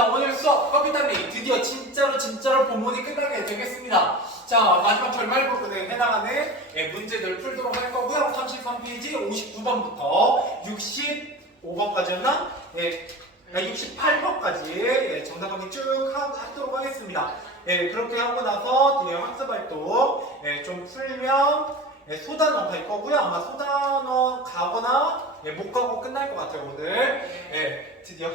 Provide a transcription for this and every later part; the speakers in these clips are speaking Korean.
자, 오늘 수업 커피타임이 드디어 진짜로 본문이 끝나게 되겠습니다. 자, 마지막 결말 부분에 해당하는 문제들 풀도록 할 거고요. 33페이지 59번부터 65번까지였나? 68번까지 정답하기 쭉 하도록 하겠습니다. 그렇게 하고 나서 뒤에 학습활동 좀 풀면 소단원 갈 거고요. 아마 소단원 가거나 못 가고 끝날 것 같아요, 오늘. 드디어.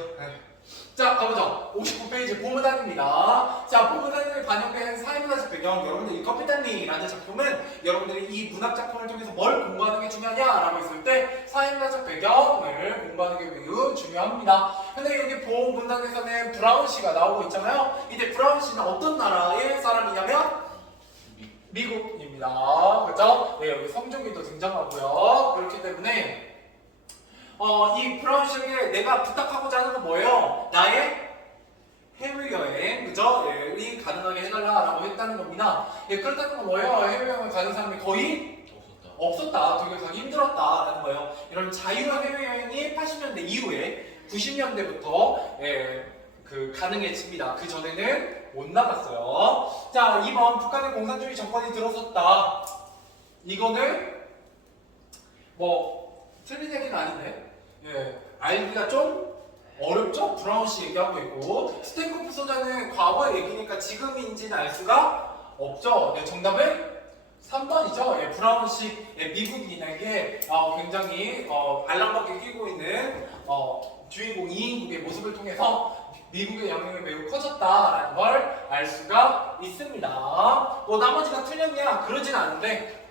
자, 가보죠. 59페이지 보문단입니다. 자, 보문단에 반영된 사회문화적 배경. 여러분들 이 커피단리라는 작품은 여러분들이 이 문학작품을 통해서 뭘 공부하는 게 중요하냐라고 했을 때 사회문화적 배경을 공부하는 게 매우 중요합니다. 근데 여기 보문단에서는 브라운 씨가 나오고 있잖아요. 이제 브라운 씨는 어떤 나라의 사람이냐면 미국입니다. 그렇죠? 여기 성종이도 등장하고요. 그렇기 때문에 이 브라운 씨에게 내가 부탁하고자 하는 건 뭐예요? 나의 해외여행, 그죠? 이 가능하게 해달라라고 했다는 겁니다. 그렇다는 건 뭐예요? 해외여행을 가는 사람이 거의 없었다. 되게 가기 힘들었다라는 거예요. 이런 자유 해외여행이 80년대 이후에 90년대부터 가능해집니다. 그 전에는 못 나갔어요. 자, 2번 북한의 공산주의 정권이 들어섰다. 이거는 뭐 틀린 얘기는 아닌데 알기가 좀 어렵죠? 브라운 씨 얘기하고 있고 스탠코프 소장은 과거의 얘기니까 지금인지는 알 수가 없죠. 정답은 3번이죠. 브라운 씨 미국인에게 굉장히 알랑방귀 끼고 있는 주인공 이인국의 모습을 통해서 미국의 영향이 매우 커졌다라는 걸 알 수가 있습니다. 뭐 나머지가 틀렸냐? 그러진 않은데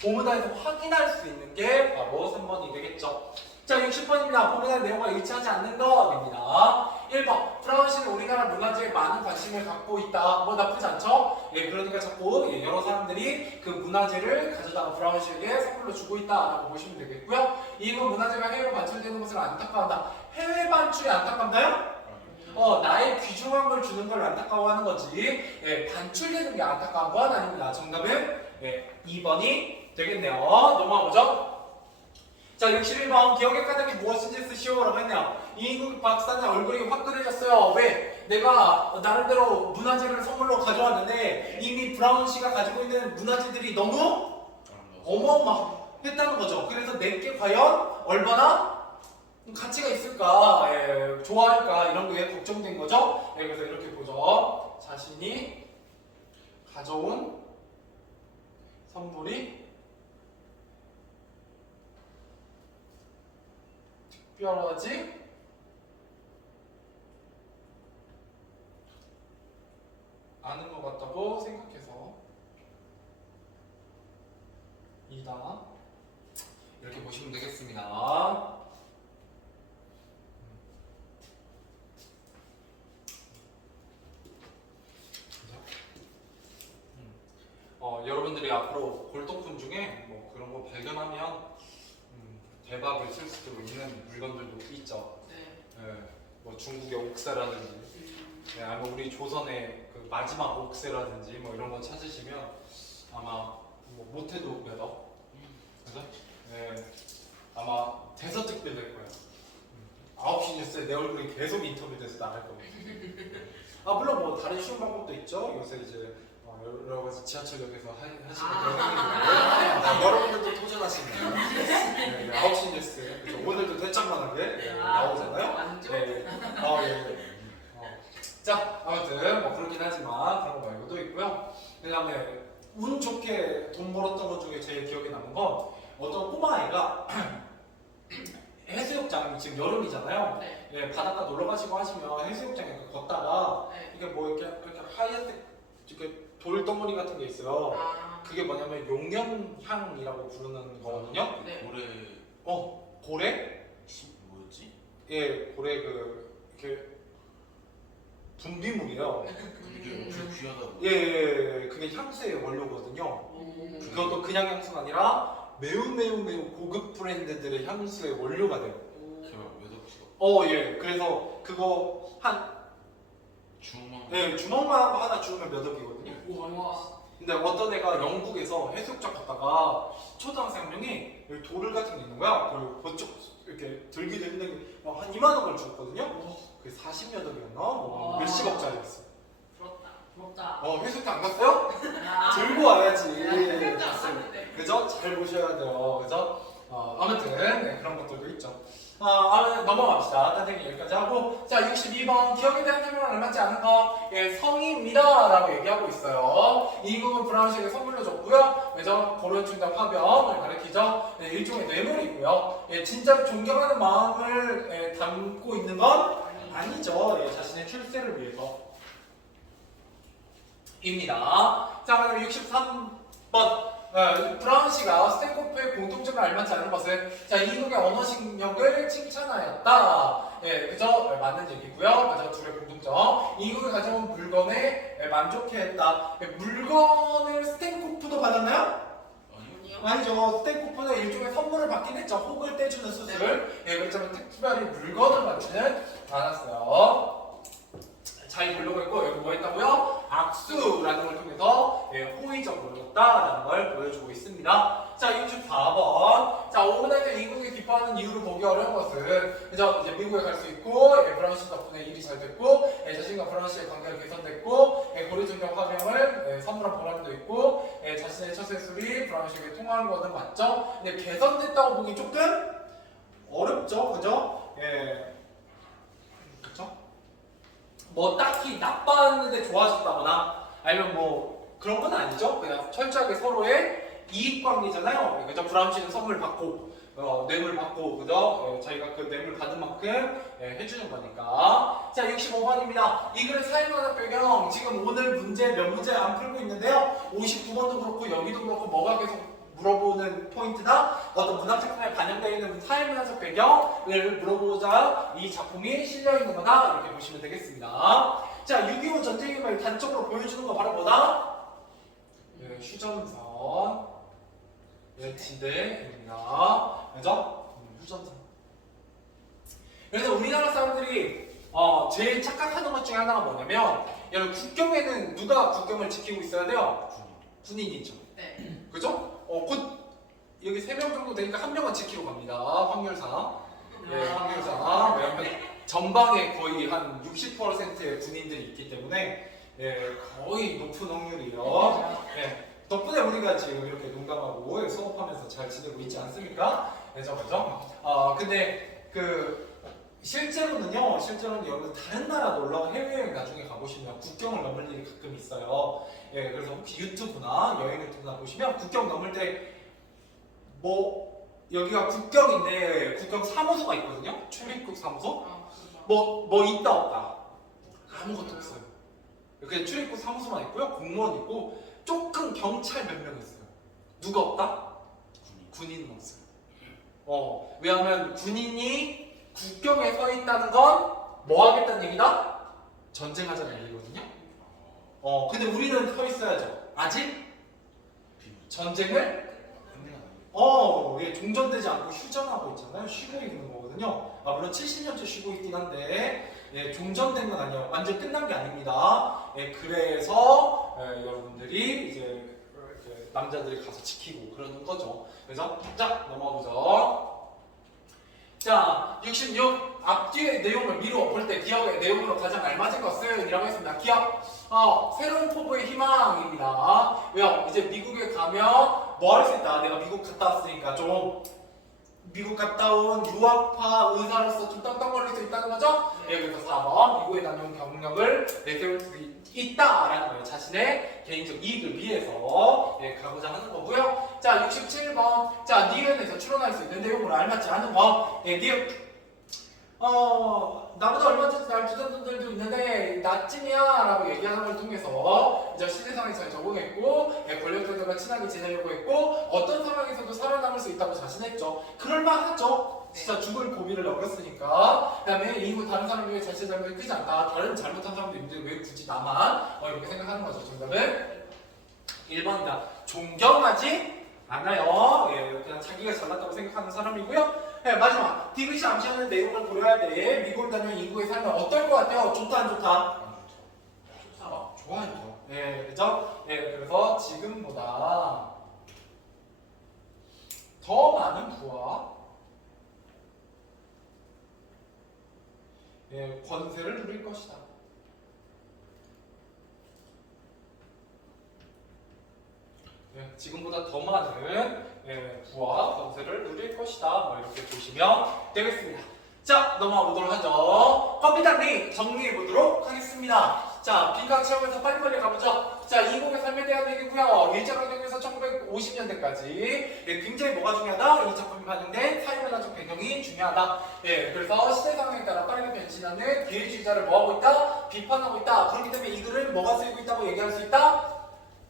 보문단에서 확인할 수 있는 게 바로 3번이 되겠죠. 자, 60번입니다. 보문단의 내용과 일치하지 않는 것입니다. 1번, 브라운 씨는 우리나라 문화재에 많은 관심을 갖고 있다. 뭐 나쁘지 않죠? 그러니까 자꾸 여러 사람들이 그 문화재를 가져다가 브라운 씨에게 선물로 주고 있다라고 보시면 되겠고요. 2번, 문화재가 해외로 반출되는 것을 안타까워한다. 해외 반출이 안타깝나요? 나의 귀중한 걸 주는 걸 안타까워하는 거지. 반출되는 게 안타까운 건 아닙니다. 정답은 2번이 되겠네요. 넘어가보죠. 자, 61번 기억의 까닭이 무엇인지 쓰시오 라고 했네요. 이인국 박사는 얼굴이 화끈해졌어요. 왜? 내가 나름대로 문화재를 선물로 가져왔는데 이미 브라운 씨가 가지고 있는 문화재들이 너무 어마어마했다는 거죠. 그래서 내게 과연 얼마나 가치가 있을까, 좋아할까 이런 게 걱정된 거죠. 그래서 이렇게 보죠. 자신이 가져온 선물이 특별하지 않은 것 같다고 생각해서 이다. 이렇게 보시면 되겠습니다. 여러분들이 앞으로 골동품 중에 뭐 그런 거 발견하면 대박을 칠 수도 있는 물건들도 있죠. 뭐 중국의 옥새라든지, 아니면 우리 조선의 그 마지막 옥새라든지 뭐 이런 거 찾으시면 아마 뭐 못해도 몇 억, 그죠? 아마 대서특필 될 거예요. 9시 뉴스에 내 얼굴이 계속 인터뷰돼서 나갈 겁니다. 물론 뭐 다른 쉬운 방법도 있죠. 요새 이제 여러 가지 지하철역에서 하시는 그런 행위인데 여러분들도 도전하시면 9시 뉴스 그렇죠? 오늘도 대창만하게 나오잖아요. 자, 아무튼 뭐 그렇긴 하지만 그런 거 말고도 있고요. 그 다음에 운 좋게 돈 벌었던 것 중에 제일 기억에 남는 건 어떤 꼬마아이가 해수욕장 지금 여름이잖아요. 바닷가 놀러 가시고 하시면 해수욕장에 걷다가 이게 뭐 이렇게 하얀색 이렇게 돌덩어리 같은 게 있어요. 그게 뭐냐면 용연향이라고 부르는 거거든요. 고래? 뭐였지? 고래 이렇게 분비물이에요. 그게 엄청 귀하다고. 그게 향수의 원료거든요. 그것도 그냥 향수가 아니라 매우 고급 브랜드들의 향수의 원료가 돼요. 몇 억씩? 그래서 그거 한 주먹만. 주먹만 하나 주우면 몇 억이거든요. 근데 어떤 애가 영국에서 해수욕장 갔다가 초등학생 한 명이 돌을 같은 게 있는 거야. 그리고 번쩍 이렇게 들기도 힘들게 한 2만 원을 주었거든요. 그 40여 억이었나? 뭐 몇십억짜리였어. 부럽다. 해수욕 안 갔어요? 아, 들고 와야지. 생각도 안 봤는데. 그죠? 잘 보셔야 돼요. 그죠? 아무튼 네, 그런 것들도 있죠. 넘어갑시다. 단생이 여기까지 하고, 자 62번 기억에 대한 설명을 알맞지 않은 거, 성입니다라고 얘기하고 있어요. 이 부분 브라운식에 선물로 줬고요. 그죠? 고려중단 파병을 가리키죠. 일종의 뇌물이고요. 진짜로 존경하는 마음을 담고 있는 건 아니죠. 자신의 출세를 위해서. 입니다. 자, 그럼 63번. 브라운 씨가 스탠코프의 공통점을 알맞지 않은 것은 자 이국의 언어식력을 칭찬하였다. 그죠? 맞는 얘기고요. 그죠? 둘의 공통점. 이국이 가져온 물건에 만족해했다. 물건을 스탠코프도 받았나요? 아니요. 아니죠. 스탠코프는 일종의 선물을 받긴 했죠. 혹을 떼주는 수술. 그렇지만 특별히 물건을 받지는 않았어요. 잘 보려고 했고 여기 뭐 했다고요? 악수라는 걸 통해서 호의적으로였다라는 걸 보여주고 있습니다. 자 64번. 자 오은하게 미국에 기뻐하는 이유를 보기 어려운 것은 그죠? 이제 미국에 갈 수 있고 브라운 씨 덕분에 일이 잘 됐고 자신과 브라운 씨의 관계가 개선됐고 고려중경 화병을 선물한 보람도 있고 자신의 첫 세술이 브라운 씨에게 통하는 것은 맞죠? 근데 개선됐다고 보기 조금 어렵죠, 그죠? 그렇죠? 뭐 딱히 나빴는데 좋아졌다거나 아니면 뭐 그런 건 아니죠. 그냥 철저하게 서로의 이익 관계잖아요. 그죠? 브라운 씨는 선물 받고 뇌물 받고 그죠? 저희가 그 뇌물 받은 만큼 해주는 거니까. 자 65번입니다. 이 글의 사용하는 배경 지금 오늘 문제 몇 문제 안 풀고 있는데요. 59번도 그렇고 여기도 그렇고 뭐가 계속 물어보는 포인트나 어떤 문학 작품에 반영되어 있는 사회문화적 배경을 물어보자 이 작품이 실려 있는 거다 이렇게 보시면 되겠습니다. 자, 6.25 전쟁임을 단적으로 보여주는 거 바로 뭐다? 휴전선, 지대입니다. 그죠? 휴전선. 그래서 우리나라 사람들이 제일 착각하는 것 중에 하나가 뭐냐면 여러분 국경에는 누가 국경을 지키고 있어야 돼요? 군인이죠. 네. 그죠? 곧 여기 3명 정도 되니까 1명은 지키러 갑니다. 확률상. 확률상. 왜냐면 전방에 거의 한 60%의 군인들이 있기 때문에 거의 높은 확률이에요. 덕분에 우리가 지금 이렇게 농담하고 수업하면서 잘 지내고 있지 않습니까? 그죠? 근데 실제로는 여러분 다른 나라 놀러 해외여행 나중에 가보시면 국경을 넘을 일이 가끔 있어요. 그래서 혹시 유튜브나 여행 유튜브나 보시면 국경 넘을 때 뭐 여기가 국경인데 국경 사무소가 있거든요. 출입국 사무소. 뭐 있다 없다 아무것도 없어요. 그냥 출입국 사무소만 있고요. 공무원 있고 조금 경찰 몇 명 있어요. 누가 없다? 군인은 없어요. 왜냐하면 군인이 국경에 서 있다는 건 뭐 하겠다는 얘기다? 전쟁하자는 얘기거든요. 근데 우리는 서 있어야죠. 아직 전쟁을 종전되지 않고 휴전하고 있잖아요. 쉬고 있는 거거든요. 물론 70년째 쉬고 있긴 한데 종전된 건 아니에요. 완전 끝난 게 아닙니다. 그래서 여러분들이 이제 남자들이 가서 지키고 그러는 거죠. 그래서 자 넘어가보죠. 자 66 앞뒤의 내용을 미루어 볼 때 기억의 내용으로 가장 알맞은 것은 이라고 했습니다. 기억 새로운 포부의 희망입니다. 왜요? 이제 미국에 가면 뭐 할 수 있다. 내가 미국 갔다 왔으니까 좀 미국 갔다 온 유학파 의사로서 좀 땅땅거릴 수 있다는 거죠? 그래서 4번 미국에 다녀온 경력을 내세울 수 있다라는 거예요. 자신의 개인적 이익을 위해서 가고자 하는 거고요. 자 67번 자 니은에서 추론할 수 있는 내용으로 알맞지 않은 거 니은 나보다 얼마든지 날 주던 분들도 있는데 나쯤이야 라고 얘기하는 걸 통해서 이제 시대상에 잘 적응했고 권력자들과 친하게 지내려고 했고 어떤 상황에서도 살아남을 수 있다고 자신했죠. 그럴만하죠. 진짜 죽을 고비를 넘겼으니까. 그 다음에 이후 다른 사람들의 자신의 잘못이 크지 않다. 다른 잘못한 사람도 있는데 왜 굳이 나만 이렇게 생각하는 거죠. 정답은 1번이다. 존경하지 않아요. 그냥 자기가 잘났다고 생각하는 사람이고요. 마지막 디귿이 암시하는 내용을 고려할 때 미국을 다니는 인구의 삶은 어떨 것 같아요? 좋다 안 좋다? 좋아요. 그죠? 그래서 지금보다 더 많은 부와 예, 권세를 누릴 것이다. 예, 지금보다 더 많은 예, 부와 권세를 누릴 것이다. 뭐 이렇게 보시면 되겠습니다. 자, 넘어가 보도록 하죠. 컴퓨터리 정리해 보도록 하겠습니다. 자, 빈각 체험에서 빨리빨리 가보죠. 자, 이공의 삶에 대한 얘기고요. 일제강점기에서 1950년대까지 예, 굉장히 뭐가 중요하다? 이 작품이 반영된 사회문화적 배경이 중요하다. 예, 그래서 시대 상황에 따라 빠르게 변신하는 기회주의자를 뭐하고 있다? 비판하고 있다. 그렇기 때문에 이 글을 뭐가 쓰이고 있다고 얘기할 수 있다?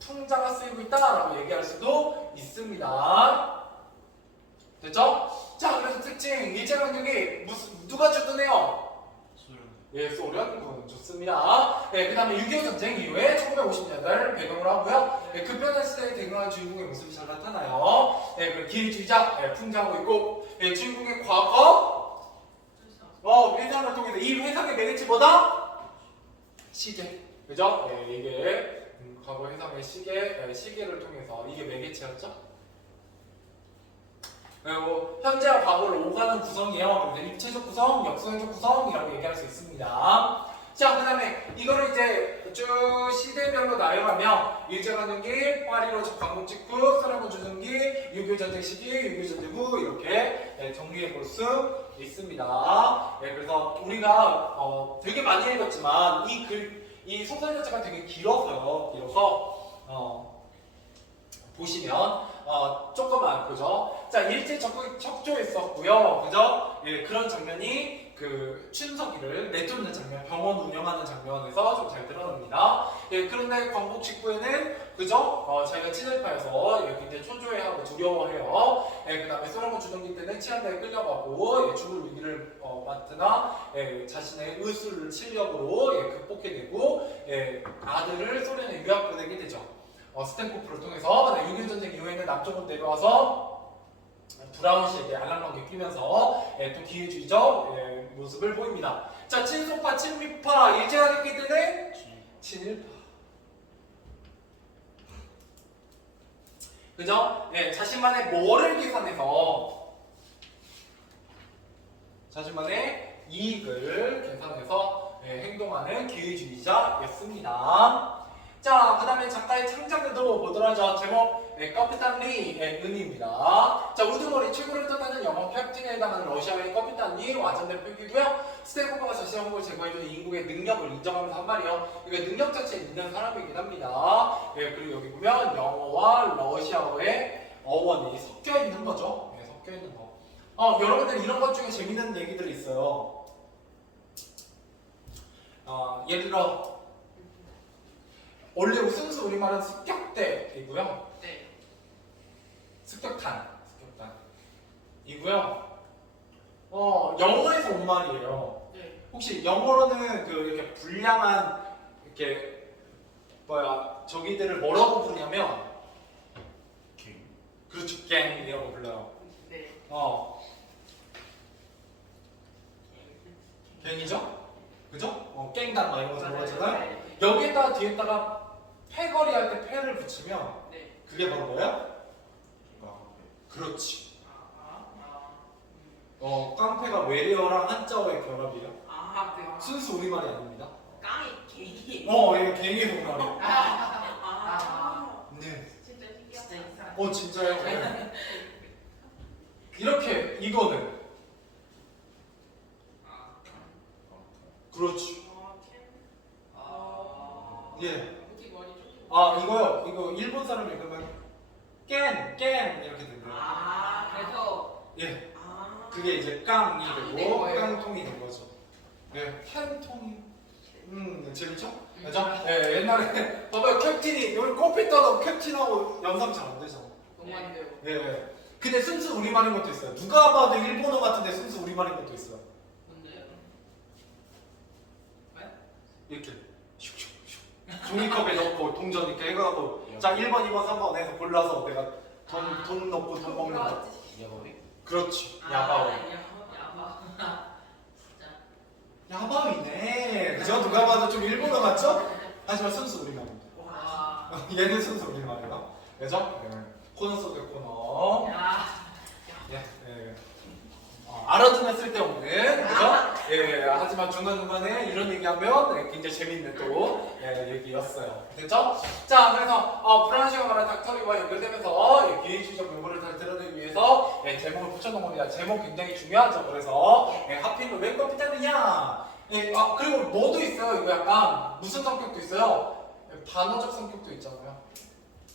풍자가 쓰이고 있다라고 얘기할 수도 있습니다. 됐죠? 자, 그래서 특징 일제강점기 누가 주도해요? 소련. 예, 소련군 좋습니다. 예, 그 다음에 6.25 전쟁 이후에 1950년대를 배경으로 하고요. 예, 급변한 시대에 대응한 주인공의 모습이 잘 나타나요. 예, 그 기회주의자 예, 풍자하고 있고, 예, 주인공의 과거, 회상을 통해서 이 회상의 매개체 뭐다? 시계, 그죠? 예, 이게 과거 회상의 시계를 통해서 이게 매개체였죠? 그리고 현재와 과거를 오가는 구성이에요. 그래서 입체적 구성, 역사적 구성이라고 얘기할 수 있습니다. 자, 그 다음에 이거를 이제 쭉 시대별로 나열하면 일제강점기, 파리로 광복 직후, 소련군 주둔기, 6.25 전쟁 시기, 6.25 전쟁 후 이렇게 정리해 볼 수 있습니다. 그래서 우리가 되게 많이 읽었지만 이 소설 자체가 되게 길어서 보시면 조금만 그죠? 자, 일제 척조했었고요, 그죠? 예, 그런 장면이 그 춘석이를 내쫓는 장면, 병원 운영하는 장면에서 좀 잘 드러납니다. 예, 그런데 광복 직후에는 그죠? 자기가 친일파여서 예, 굉장히 초조해하고 두려워해요. 예, 그다음에 소련군 주둔기 때는 치안대에 끌려가고 예, 죽을 위기를 맡으나 예, 자신의 의술을 실력으로 예, 극복해내고 예, 아들을 소련에 유학 보내게 되죠. 스탠코프를 통해서 6.25 전쟁 이후에는 남쪽으로 내려와서 브라운시에게 알랑방귀 끼면서 또 기회주의적 모습을 보입니다. 자, 친소파, 친미파, 일제강점기 때는 친일파. 그죠? 자신만의 뭐를 계산해서 자신만의 이익을 계산해서 행동하는 기회주의자였습니다. 자, 그 다음에 작가의 창작도 보도록 하죠. 제목, 커피탄리의 의미입니다. 자, 우두머리, 최고를 뜻하는 영어 캡틴에 해당하는 러시아의 커피탄리 완전된 표기고요. 스테고파가 자신의 홍보를 제거해주는 인국의 능력을 인정하면서 한 말이에요. 이게 능력 자체에 있는 사람이긴 합니다. 그리고 여기 보면 영어와 러시아어의 어원이 섞여 있는 거죠. 섞여 있는 거. 여러분들 이런 것 중에 재밌는 얘기들이 있어요. 예를 들어, 원래 순수 우리말은 습격대이고요. 네. 습격탄이고요. 영어에서 온 말이에요. 네. 혹시 영어로는 그 이렇게 불량한 이렇게 저기들을 뭐라고 부르냐면 갱. 그렇죠, 갱이라고 불러요. 네. 갱이죠? 그죠? 갱단 막 이런 거 들어가잖아요. 네. 여기에다가 뒤에다가 패거리 할 때 패를 붙이면 네. 그게 바로 뭐야? 깡패. 그렇지. 네. 깡패가 외래어랑 한자어의 결합이에요. 네. 순수 우리말이 아닙니다. 깡이 개이. 이게 갱이 동말이에요. 네. 진짜 신기하다. 진짜요? 네. 이렇게 이거는 그렇지. 예. 이거요. 이거 일본 사람이 그러면 깬 이렇게 된대요. 그래서. 예. 아. 그게 이제 깡이 깡이 되고 된 거예요. 깡통이 된 거죠. 네. 캔통이. 재밌죠? 그죠? 예, 옛날에 봐봐요. 캡틴이 여기 커피 떠도 캡틴하고 연상 잘 안 되잖아. 너무 안 돼요. 예. 근데 순수 우리말인 것도 있어요. 누가 봐도 일본어 같은데 순수 우리말인 것도 있어요. 뭔데요? 이렇게 슉슉슉 종이컵에 넣고 동전 이렇게 해가지고 자 1번, 2번, 3번 해서 골라서 내가 돈 넣고 돈 먹는 거. 야바위? 그렇지. 야바오. 야바. 진짜. 야바위네. 그죠? 누가 봐도 좀 일본어 같죠? 하지만 순수 우리말입니다. 와. 얘는 순수 우리말이다. 그죠? 코너 속의 코너. 야. 예. 알아두면 쓸데없는 그죠? 예, 하지만 중간중간에 이런 얘기하면 굉장히 재밌는 또 얘기였어요. 됐죠? 자, 그래서 브라운시가 말한 닥터리와 연결되면서 비행주의적 용어를 잘 드러내기 위해서 제목을 붙여놓은 겁니다. 제목 굉장히 중요하죠. 그래서 하필이면 왜 컴퓨터느냐? 그리고 뭐도 있어요. 이거 약간 무슨 성격도 있어요. 반어적 성격도 있잖아요.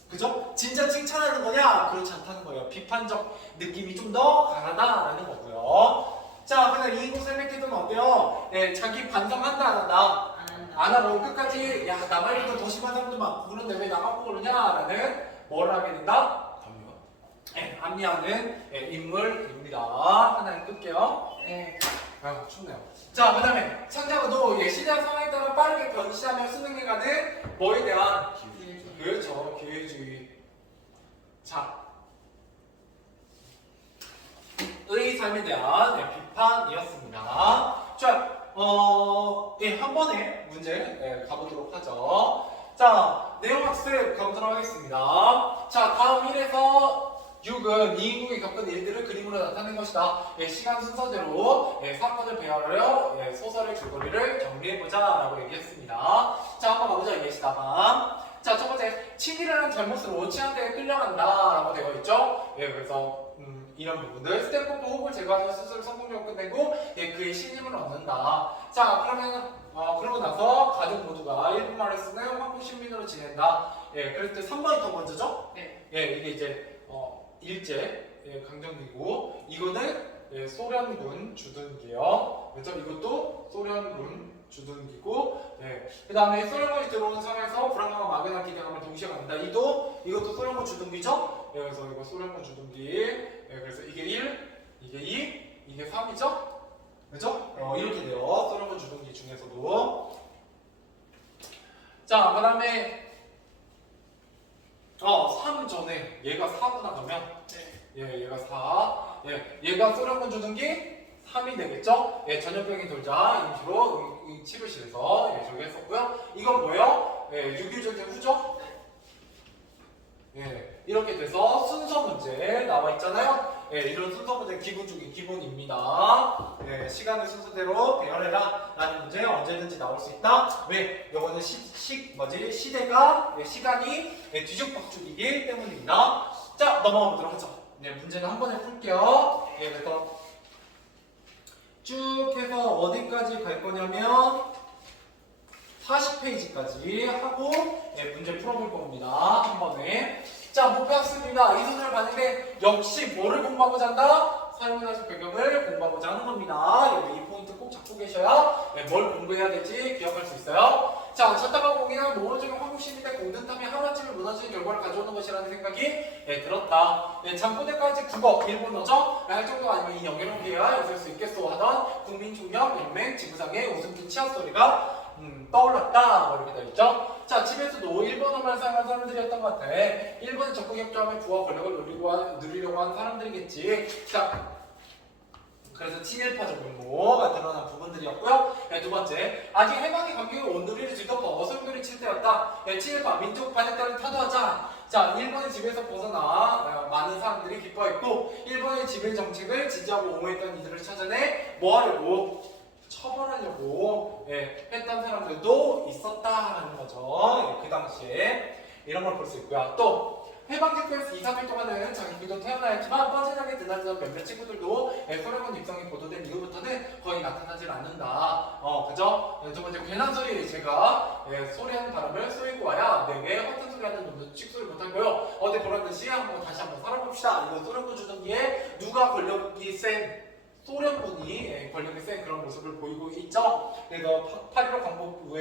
그죠? 진짜 칭찬하는 거냐? 그렇지 않다는 거예요. 비판적 느낌이 좀 더 강하다라는 거고요. 자, 그다음 이거 셀렉티드는 어때요? 자기 반성한다 안 한다? 안 하고 끝까지 야, 나 말고도 더 심한 사람도 많고 그런데 왜 나가고 그러냐라는 뭘 하게 된다? 합리하는 인물입니다. 하나 끌게요. 아, 춥네요. 자, 그 다음에 창작어도 시대와 상황에 따라 빠르게 변시하며 수능해가는 뭐에 대한 그렇죠. 기회주의. 자, 의 삶에 대한 비판이었습니다. 자, 한 번에 문제 가보도록 하죠. 자, 내용 학습 가보도록 하겠습니다. 자, 다음 1에서 6은 이 인국이 겪은 일들을 그림으로 나타낸 것이다. 시간 순서대로 사건을 배열하여 소설의 줄거리를 정리해보자 라고 얘기했습니다. 자, 한번 가보자. 예시다방. 자, 첫 번째, 친이라는 잘못으로 치안대에 끌려간다 라고 되어 있죠. 그래서 이런 부분들 스탠포드 호흡을 제거하는 수술을 성공적으로 끝내고 그의 신임을 얻는다. 자, 그러면 그러고 나서 가족 모두가 일본말을 쓰는 한국 시민으로 지낸다. 그럴 때 3번이 더 먼저죠? 이게 이제 일제 강점기고 이거는 소련군 주둔기요. 그렇죠? 이것도 소련군 주둔기고, 그 다음에 소련군이 들어오는 상황에서 불안감과 막연한 기대감을 동시에 갖는다. 이것도 소련군 주둔기죠? 그래서 이거 소련군 주둔기. 그래서 이게 1, 이게 2, 이게 3이죠? 그죠? 이렇게 돼요. 소련군 주둔기 중에서도. 자, 그 다음에 3 전에 얘가 4구나 그러면 얘가 4. 얘가 소련군 주둔기 3이 되겠죠? 전염병이 돌자 임시로 치료실에서 저기 했었고요. 이건 뭐예요? 6.25전쟁 후죠? 이렇게 돼서 순서 문제 나와 있잖아요. 이런 순서 문제 기본 중에 기본입니다. 시간을 순서대로 배열해라 라는 문제 언제든지 나올 수 있다. 왜? 이거는 시대가 시간이 뒤죽박죽이기 때문입니다. 자, 넘어가 보도록 하죠. 문제는 한 번에 풀게요. 그래서 쭉 해서 어디까지 갈 거냐면 40페이지까지 하고 문제 풀어볼 겁니다. 한 번에. 자, 목표 학습입니다. 이 수준을 봤는데 역시 뭐를 공부하고자 한다? 사용문화적 배경을 공부하고자 하는 겁니다. 이 포인트 꼭 잡고 계셔야 뭘 공부해야 될지 기억할 수 있어요. 자, 찾다가 공이나 노골적인 한국 시민의 공든탐이 하루아침에 무너지는 결과를 가져오는 것이라는 생각이 들었다. 잠꼬대까지 국어, 일본어죠? 할 정도 아니면 이 영예로운 기회가 있을 수 있겠소 하던 국민총연맹 지구상의 웃음기 치아 소리가 떠올랐다. 이렇게 되어 있죠. 자, 집에서도 일본어만 사용하는 사람들이었던 것 같아. 일본에 적극 협조하며 부와 권력을 누리려고 하는 사람들이겠지. 자, 그래서 친일파적 면모가 드러난 부분들이었고요. 두 번째, 아직 해방의 감격을 온누리를 뒤덮어 소용돌이 칠 때였다. 친일파 민족 반역자를 타도하자. 자, 일본의 지배에서 벗어나 많은 사람들이 기뻐했고 일본의 지배 정책을 지지하고 옹호했던 이들을 찾아내 뭐하려고? 처벌하려고 했던 사람들도 있었다라는 거죠. 그 당시에 이런 걸 볼 수 있고요. 또 해방 직후에서 2, 3일 동안은 자기들도 태어나야 했지만 뻔뻔하게 드나드는 몇몇 친구들도 소련군 입성이 보도된 이후부터는 거의 나타나질 않는다. 그죠? 두 번째, 괜한 소리. 제가 소리하는 바람을 쏘이고 와야 내게 허튼 소리 하는 놈도 칙소리 못할 거요. 어디 보란듯이 다시 한번 살아봅시다. 이거 소련군 주둔기에 누가 권력이 센 소련군이 권력이 센 그런 모습을 보이고 있죠. 그래서 8.15 광복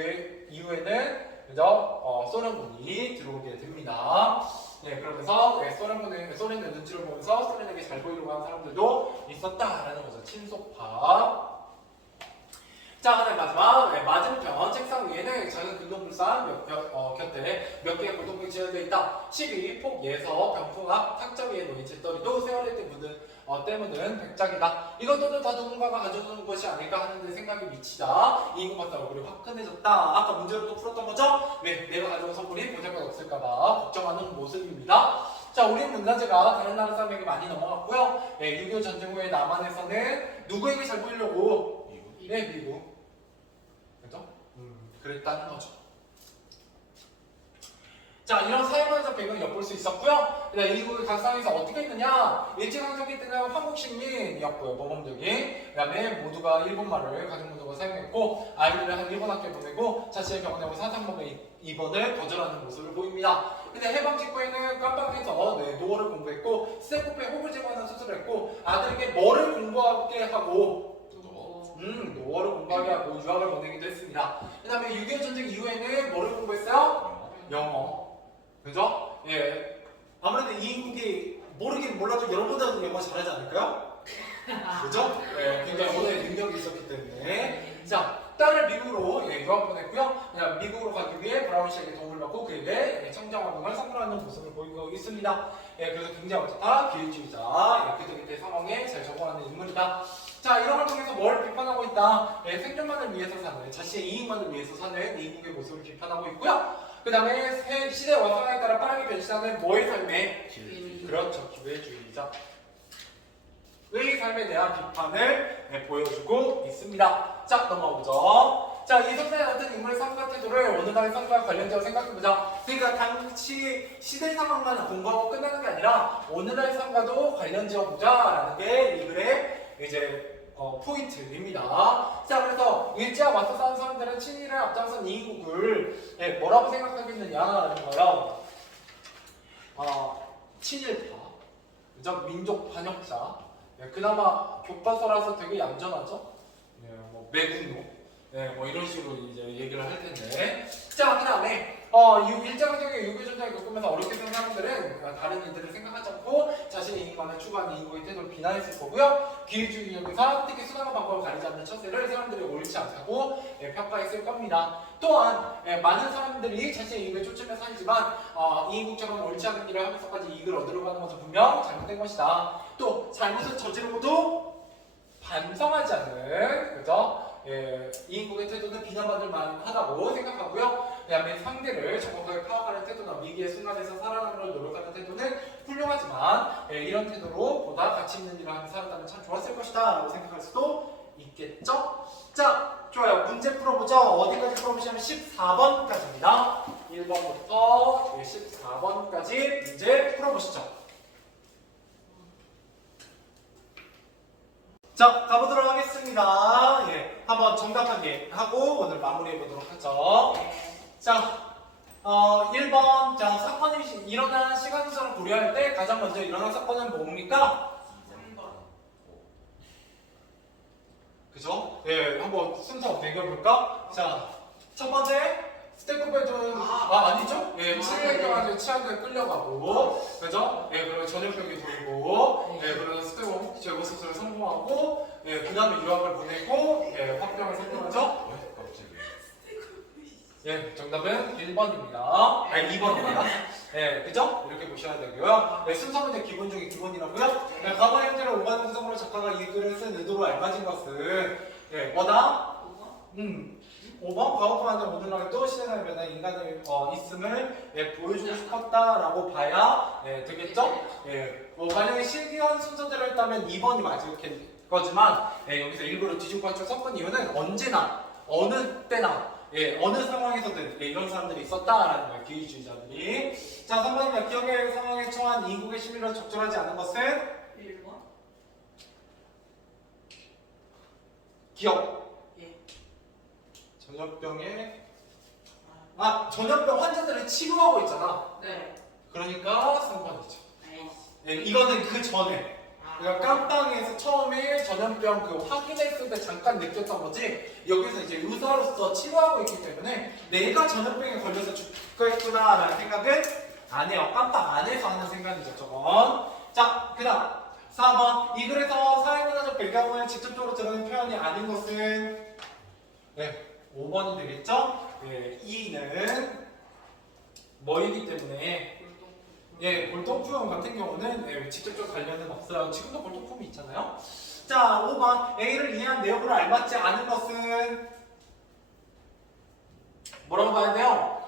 이후에는 그죠? 소련군이 들어오게 됩니다. 그러면서 소련의 눈치를 보면서 소련에게 잘 보이려고 하는 사람들도 있었다라는 거죠. 친소파. 자, 그다음 마지막 맞은편 책상 위에는 작은 근동불상 곁에 몇 개의 골동품이 지어져 있다. 12. 폭 예서 병풍학 탁자 위에 놓인 재떨이도 세월의 때 묻은 백작이다. 이것들도 다 누군가가 가져오는 것이 아닐까 하는데 생각이 미치다. 이 인공봤다 얼굴이 화끈해졌다. 아까 문제로 또 풀었던 거죠? 내가 가져온 선물이 보잘것 없을까봐 걱정하는 모습입니다. 자, 우리 문화재가 다른 나라 사람에게 많이 넘어갔고요. 예, 6.25 전쟁 후에 남한에서는 누구에게 잘 보이려고? 미국. 네, 미국. 그죠? 그랬다는 거죠. 자, 이런 사회문화적 배경을 엿볼 수 있었고요. 그다음에 미국의 각 상에서 어떻게 했느냐? 일제강점기 때는 한국식민이었고요, 모범적인. 그다음에 모두가 일본말을 가족 모두가 사용했고 아이들을 한 일본 학교에 보내고 자신의 병원에 사상범에 입원을 거절하는 모습을 보입니다. 근데 해방 직후에는 깜빵에서 노어를 공부했고 스테코프에 호흡을 제거하는 수술을 했고 아들에게 뭐를 공부하게 하고 노어를 공부하게 하고 유학을 보내기도 했습니다. 그 다음에 6.25 전쟁 이후에는 뭐를 공부했어요? 영어. 그죠? 예. 아무래도 이 인국이 모르긴 몰라도 여러분들도 영어 잘하지 않을까요? 그죠? 예, 굉장히 언어의 능력이 있었기 때문에. 자, 딸을 미국으로 유학 보냈고요. 그냥 미국으로 가기 위해 브라운 씨에게 도움을 받고 그에게 청정학원을 선물하는 모습을 보이고 있습니다. 예, 그래서 굉장히 어떻다? 기회주의자. 그때 상황에 잘 적응하는 인물이다. 자, 이런 걸 통해서 뭘 비판하고 있다? 예, 생존만을 위해서 사는, 자신의 이익만을 위해서 사는 미국의 모습을 비판하고 있고요. 그 다음에 시대와 상황에 따라 빠르게 변신하는 뭐의 삶에? 그렇죠, 기회주의자. 의 삶에 대한 비판을 보여주고 있습니다. 자, 넘어가보죠. 자, 이 석사의 어떤 인물의 삶과 태도를 오늘날의 삶과 관련지어 생각해보자. 그러니까 당시 시대 상황만 공부하고 끝나는 게 아니라 오늘날의 삶과도 관련지어보자 라는 게 이 글의 이제 포인트입니다. 자, 그래서 일제와 맞서 싸운 사람들은 친일을 앞장선 이인국을 뭐라고 생각하겠느냐라는 거예요. 친일파, 그죠? 민족 반역자. 그나마 교과서라서 되게 얌전하죠? 매국노. 뭐 이런 식으로 이제 얘기를 할 텐데. 자, 그 다음에 일제강점기 6.25 전쟁을 겪으면서 어렵게 산 사람들은 다른 이들을 생각하지 않고 자신의 이익만을 추구하는 이인국의 태도를 비난했을 거고요. 기회주의적인 사람, 특히 수단과 방법을 가리지 않는 처세를 사람들이 옳지 않다고 평가했을 겁니다. 또한 많은 사람들이 자신의 이익을 쫓으며 살지만 이인국처럼 옳지 않은 일을 하면서까지 이익을 얻으려고 하는 것은 분명 잘못된 것이다. 또 잘못을 저지르고도 반성하지 않는, 그죠? 이인국의 태도는 비난받을 만하다고 생각하고요. 그 다음에 상대를 정확하게 파악하는 태도나 위기의 순간에서 살아남으려 노력하는 태도는 훌륭하지만 이런 태도로 보다 가치 있는 일을 하며 살았다면 참 좋았을 것이다 라고 생각할 수도 있겠죠? 자, 좋아요. 문제 풀어보죠. 어디까지 풀어보시면 14번까지입니다. 1번부터 14번까지 문제 풀어보시죠. 자, 가보도록 하겠습니다. 한번 정답하게 하고 오늘 마무리해 보도록 하죠. 자, 1번. 자, 사건이 일어난 시간 순서를 고려할 때 가장 먼저 일어난 사건은 뭡니까? 3번. 그죠? 한번 순서 매겨볼까? 자, 첫 번째. 스테코베드는 아니죠? 치료해가지고 치안에 끌려가고, 그죠? 그리고 전염병이 돌고, 그리고 스테고 제거 수술을 성공하고, 그 다음에 유학을 보내고, 화병을 성공하죠? 정답은 1번입니다. 아니 2번입니다. 그죠? 이렇게 보셔야 되고요. 순서 문제 기본 중에 기본이라고요. 과거 현재를 오가는 구성으로 작가가 이 글을 쓴 의도로 알맞은 것은 뭐다? 5번 과거뿐만 아니라 모든 나라도 시대의 변화에 인간의 있음을 보여주고 싶었다라고 봐야 되겠죠? 만약에 실기한 순서대로 했다면 2번이 맞을 거지만 여기서 일부러 뒤집고 섞은 이유는 언제나 어느 때나 어느 상황에서든 이런 사람들이 있었다라는 거예요. 기회주의자들이. 자, 3번입니다. 기억의 상황에 처한 이국의 시민으로 적절하지 않은 것은 1번. 기억. 전염병에 전염병 환자들을 치료하고 있잖아. 네. 그러니까 3번이죠. 아이씨. 이거는 그 전에 그러니까 깜빵에서 처음에 전염병 확인했을 때 잠깐 느꼈던 거지. 여기서 이제 의사로서 치료하고 있기 때문에 내가 전염병에 걸려서 죽겠구나라는 생각은 안 해요. 깜빵 안에서 하는 생각이죠, 저건. 자, 그 다음 4번. 이 글에서 사회문화적 배경을 직접적으로 드러낸 표현이 아닌 것은 5번이 되겠죠? E는 뭐이기 때문에 골동품 같은 경우는 직접적 관련은 없어요. 지금도 골동품이 있잖아요. 자, 5번. A를 이해한 내용으로 알맞지 않은 것은 뭐라고 봐야 돼요?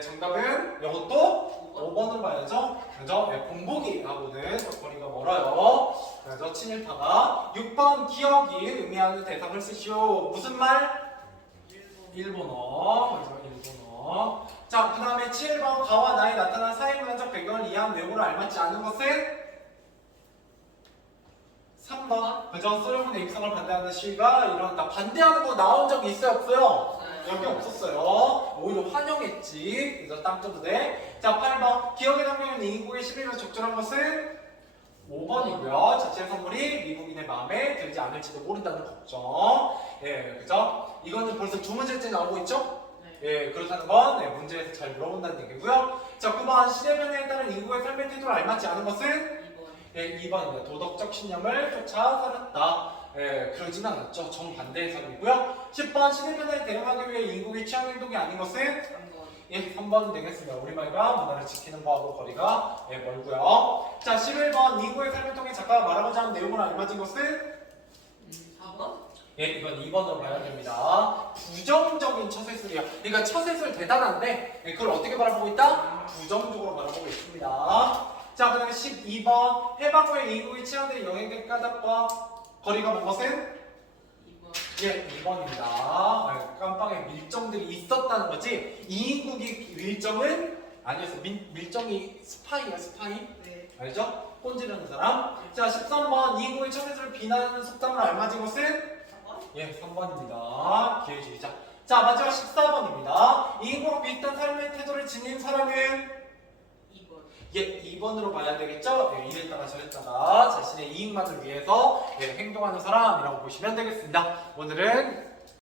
정답은 이것도 5번. 5번으로 봐야죠. 그죠? 네, 공복이하고는 또 거리가 멀어요. 그래서 친일파가 6번 기억이 의미하는 대상을 쓰시오. 무슨 말? 일본어. 그죠? 일본어. 자, 그 다음에 7번 가와 나에 나타난 사회문화적 배경을 이해한 내용으로 알맞지 않은 것은? 3번. 그죠? 소련군의 입성을 반대하는 시위가 일어났다. 반대하는 거 나온 적이 있어요? 없어요? 여기 없었어요. 오히려 환영했지. 그래서 땅 떠도 돼. 자, 8번. 기억에 담겨있는 인국의 시비로 적절한 것은 5번이고요. 자체 선물이 미국인의 마음에 들지 않을지도 모른다는 걱정. 예, 그죠? 이거는 벌써 두 문제째 나오고 있죠? 네. 예, 그렇다는 건 문제에서 잘 물어본다는 얘기고요. 자, 9번. 시대 변화에 따른 인국의 삶의 태도를 알맞지 않은 것은 2번. 예, 2번입니다. 도덕적 신념을 쫓아 살았다. 예, 그러진 않았죠. 정반대의 삶이고요. 10번 시대 변화에 대응하기 위해 인국의 취향 행동이 아닌 것은 3번. 예, 3번 되겠습니다. 우리말과 문화를 지키는 거하고 거리가 예, 멀고요. 자, 11번 인국의 삶을 통해 작가가 말하고자 하는 내용을 알맞은 것은 4번. 예, 이건 2번으로 봐야 됩니다. 부정적인 처세술이에요. 그러니까 처세술 대단한데 예, 그걸 어떻게 바라보고 있다? 부정적으로 바라보고 있습니다. 자, 그 다음에 12번 해방 후에 인국의 취향들이 영향된 까닭과 거리가 먼 것은 2번. 예, 2번입니다. 깜빵에 밀정들이 있었다는 거지. 이인국이 밀정은 아니었어. 밀정이 스파이야, 스파이. 네. 알죠? 꼰지르는 사람. 자, 13번 이인국의 처세술을 비난하는 속담을 알맞은 것은 4번. 예, 3번입니다. 기회주의자. 자, 마지막 14번입니다. 이인국과 비슷한 삶의 태도를 지닌 사람은 2번. 예, 2번으로 봐야 되겠죠? 예, 이랬다가 저랬다가 자신의 이익만을 위해서 예, 행동하는 사람이라고 보시면 되겠습니다. 오늘은